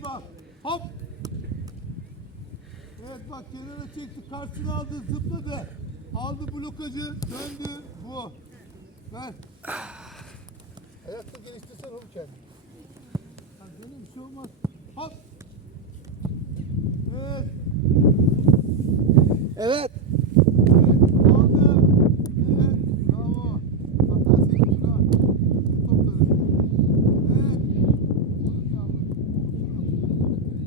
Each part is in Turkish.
Aferin bak. Hop. Evet bak kenara çekti. Karşısına aldı. Zıpladı. Aldı blokajı. Döndü. Bu. Ver. Ayakta geliştirsen oğlum kendini. Ha, benim bir şey olmaz. Hop. Evet. Evet. Evet. Aldı. Evet. Bravo. Hata senin şuna. Topları. Evet. Oğlum yavrum.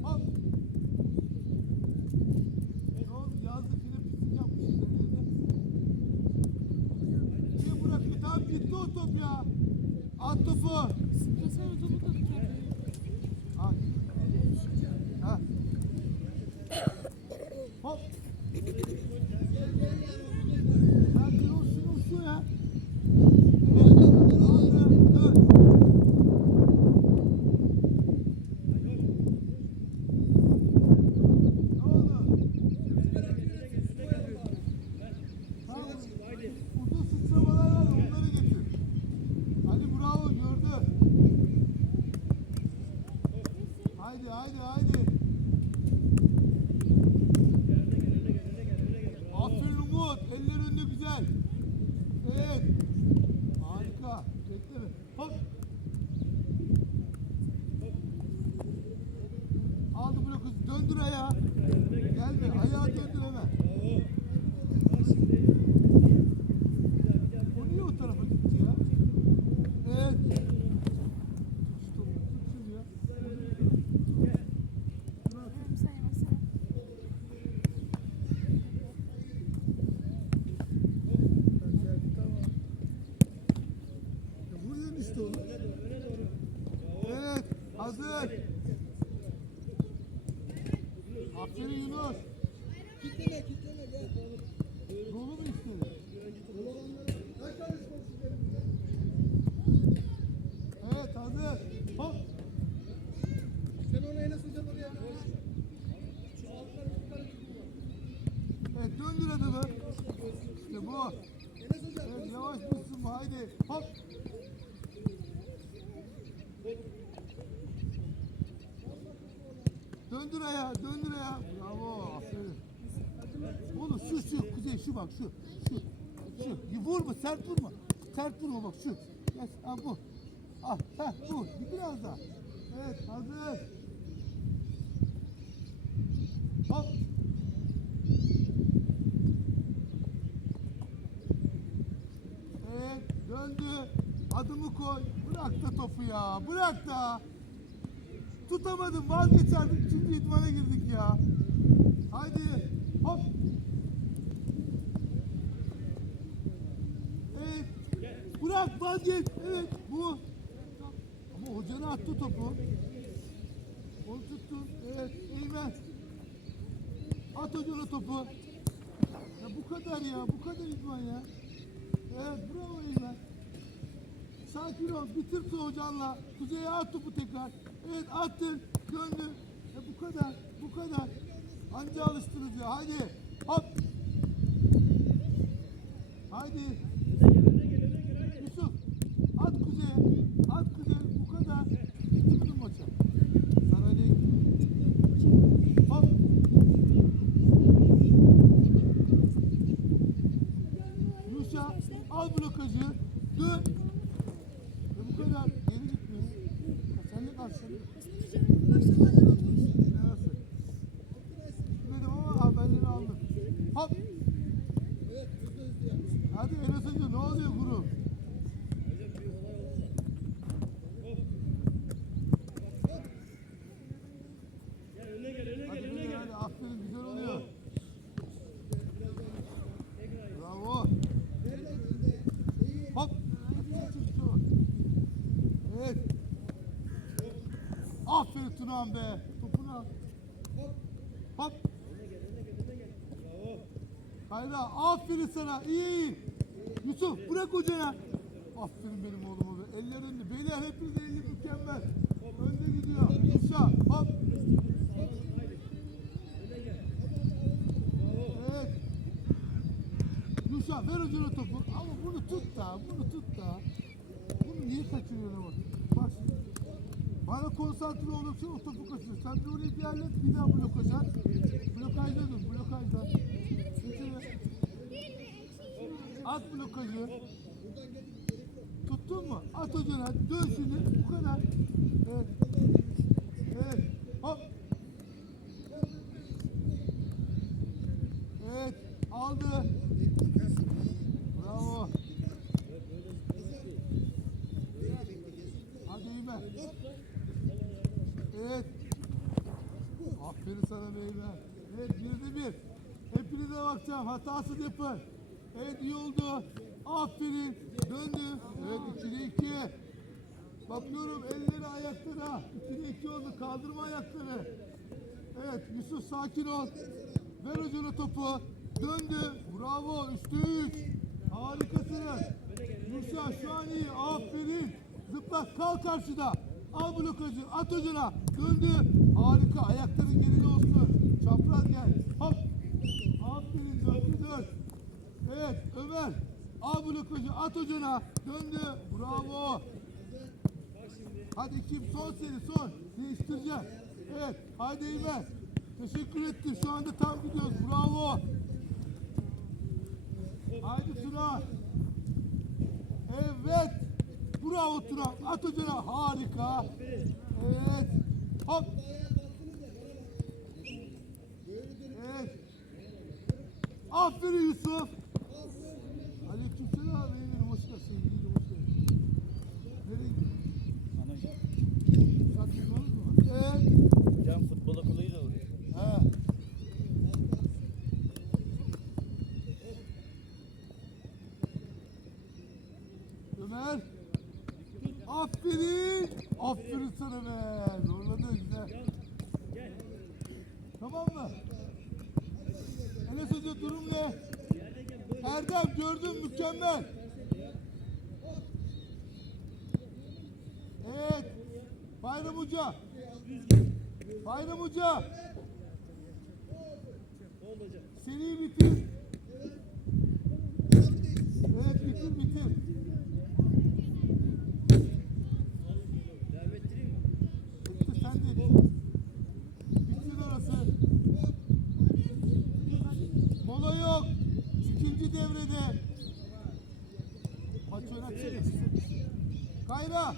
Hop. Ne oldu? Yazlık yine pislik yapmış üzerinde. Niye bırakıyor? Tamam gitti o top ya. At topu. Sıklasana topu da kendini. At. Ha. Hop. Ya bir olsun olsun ya. Aldı, dön. Ne oldu? Tamam. Uzun sıçramalar var onları getir. Hadi bravo gördü. Haydi haydi haydi. Aferin Umut. Eller önünde güzel. Evet. Harika. Bekleme. Hop. Aldı bloku. Döndür ayağı. Gelme. Ayağı döndür hemen. O niye o tarafa gitti ya? Evet. Tut şu topu. Tut şunu ya. Bırak. Tamam sen yemesene. Tamam. Ya vuruyorsun işte onu. Evet, hazır. Aferin Yunus. Kitleme kitleme. Dolu mu istedi? Kaç tane? Evet, hazır. Hop. Sen onu Enes Hoca oraya Evet, döndür adımı. İşte bu. Evet, yavaş mısın? Haydi. Hop. Döndür ayağı, döndür ayağı. Bravo, aferin. Oğlum şu şu, kuzey şu bak şu, şu, şu. Vurma, sert vurma. Sert vurma bak şu. Yes, ha bu. Ah, ha bu. Biraz daha. Evet, hazır. Hop. Evet, döndü. Adımı koy. Bırak da topu ya. Bırak da. Tutamadım, vazgeçerdim. Üçüncü idmana girdik ya. Haydi. Hop. Evet. Bırak vazgeç. Evet bu. Ama hocanı attı topu. Onu tuttu. Evet. Eymen. At hocana topu. Ya bu kadar ya. Bu kadar idman ya. Evet bravo Eymen. Sakin ol. Bitir hocanla. Kuzeye at topu tekrar. Evet attın. Döndü. Ya bu kadar. Bu kadar. Anca alıştırıcı. Haydi. Hop. Haydi. Yusuf. At kuzeye. At kuzeye. Bu kadar. Bitirdin maçı. Sanayiye gidiyor. Hop. Yuşa al blokajı. Dön. Ve bu kadar. Geri gitmiyor. Ya sen de kalsın. Nasıl? Dedim ama haberleri aldım. Hop. Evet hızlı hızlı yap. Hadi Enes Hoca ne oluyor grup? Hadi hadi hadi aferin güzel oluyor. Bravo. Hop. Evet. Aferin Tunan be. Topunu al. Hop. Hayra aferin sana iyi iyi. Yusuf bırak hocana. Aferin benim oğluma be. Eller önde. Beyler hepiniz eli mükemmel. Önde gidiyor. Yusuf hop. Evet. Yusuf ver hocana topu. Ama bunu tut da bunu tut da. Bunu niye kaçırıyorsun ama? Bak şimdi. Bana konsantre olursa o topu kaçır. Sen de oraya ilerlet bir daha blokaja. Blokajda dur, blokajda. Geçene. At blokajı. Tuttun mu? At hocana. Dön şimdi. Bu kadar. Evet. Evet. Hop. Evet. Aldı. Bravo. Hadi İmer. Evet. Aferin sana beyler. Evet girdi bir. Hepinize bakacağım. Hatasız yapın. Evet iyi oldu. Aferin. Döndü. Evet ikili iki. Bakıyorum elleri ayaklara. İkili iki oldu. Kaldırma ayakları. Evet Yusuf sakin ol. Ver hocana topu. Döndü. Bravo. Üstü üç. Harikasınız. Yuşa şu an iyi. Aferin. Zıpla kal karşıda. Al blokajı. At hocana. Döndü. Harika. Ayakların geride olsun. Çapraz gel. Hop. Aferin. Dörtte dört. Evet Ömer. Al blokajı. At hocana. Döndü. Bravo. Hadi kim son seri son. Değiştireceğim. Evet. Haydi İlber. Teşekkür ettim. Şu anda tam gidiyoruz. Bravo. Haydi Tuna. Evet. Bravo Tuna. At hocana. Harika. Evet. Hop. Evet. Aferin Yusuf. Sana be. Zorladın güzel. Tamam mı? Enes Hoca durum ne? Erdem gördün mükemmel. Evet. Bayram Hoca. Bayram Hoca. Seri bitir. Evet bitir bitir. Bitti sen de bitir. Bitir orası. Mola yok. İkinci devrede. Maç oynatsana. Kayra.